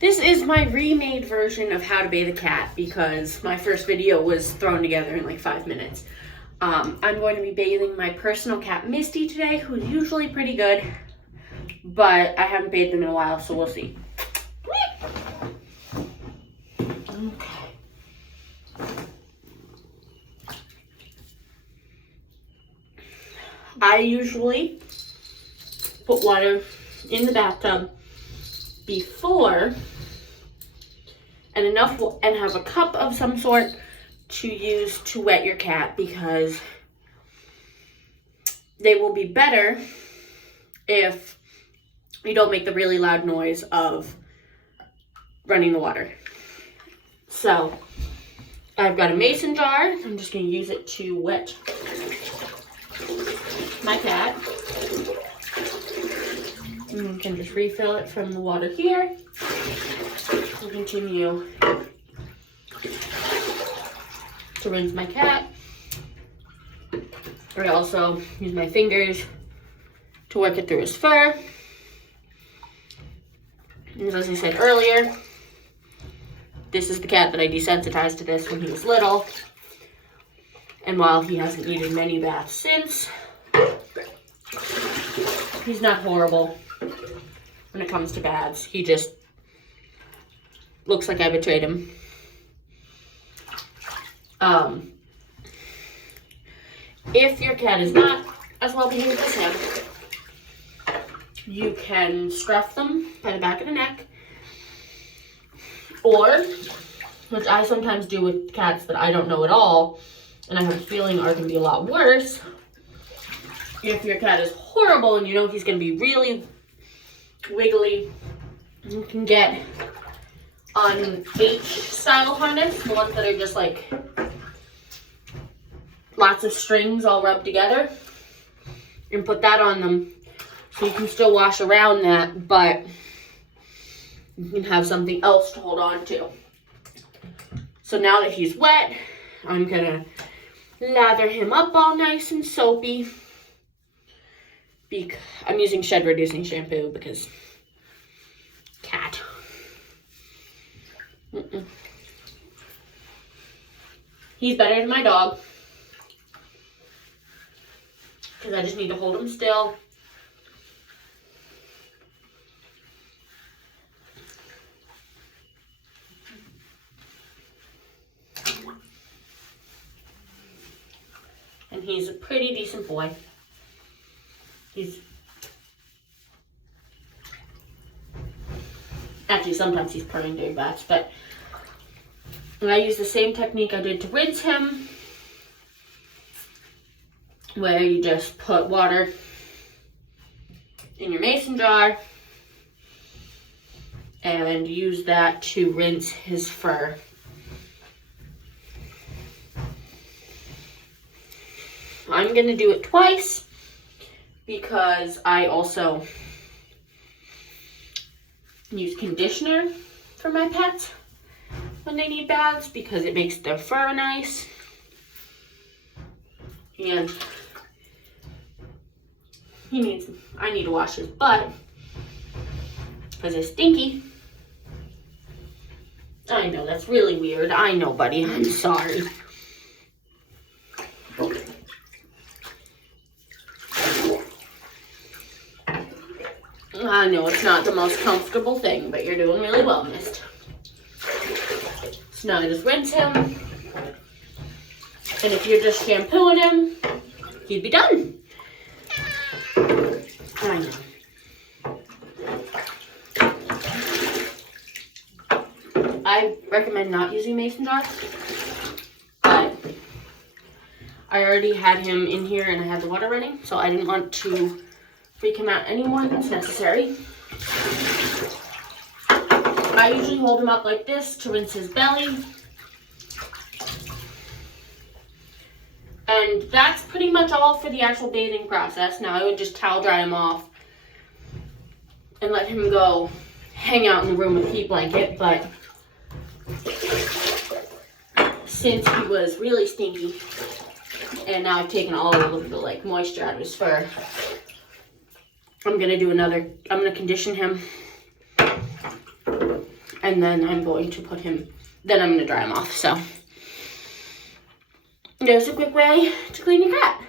This is my remade version of how to bathe a cat because my first video was thrown together in like 5 minutes. I'm going to be bathing my personal cat Misty today, who's usually pretty good, but I haven't bathed him in a while, so we'll see. Okay. I usually put water in the bathtub before and have a cup of some sort to use to wet your cat, because they will be better if you don't make the really loud noise of running the water. So I've got a mason jar. I'm just going to use it to wet my cat. And you can just refill it from the water here. I'll continue to rinse my cat. I also use my fingers to work it through his fur. And as I said earlier, this is the cat that I desensitized to this when he was little. And while he hasn't needed many baths since, he's not horrible when it comes to baths. He just looks like I betrayed him. If your cat is not as well behaved as him, you can scruff them by the back of the neck, or, which I sometimes do with cats that I don't know at all, and I have a feeling are going to be a lot worse. If your cat is horrible and you know he's going to be really wiggly, you can get an H-style harness, the ones that are just like lots of strings all rubbed together, and put that on them so you can still wash around that, but you can have something else to hold on to. So now that he's wet, I'm gonna lather him up all nice and soapy. I'm using shed reducing shampoo because cat. He's better than my dog because I just need to hold him still. And he's a pretty decent boy. Actually, sometimes he's purring during baths, but I use the same technique I did to rinse him, where you just put water in your mason jar and use that to rinse his fur. I'm gonna do it twice because I also use conditioner for my pets when they need baths, because it makes their fur nice. And I need to wash his butt because it's stinky. I know, that's really weird. I know, buddy, I'm sorry. I know it's not the most comfortable thing, but you're doing really well, Mist. So now I just rinse him. And if you're just shampooing him, he'd be done. I know. I recommend not using mason jars, but I already had him in here and I had the water running, so I didn't want to freak him out any more than necessary. I usually hold him up like this to rinse his belly. And that's pretty much all for the actual bathing process. Now I would just towel dry him off and let him go hang out in the room with a heat blanket, but since he was really stinky and now I've taken all of the like moisture out of his fur, I'm gonna condition him and then I'm going to put him, then I'm going to dry him off. So there's a quick way to clean your cat.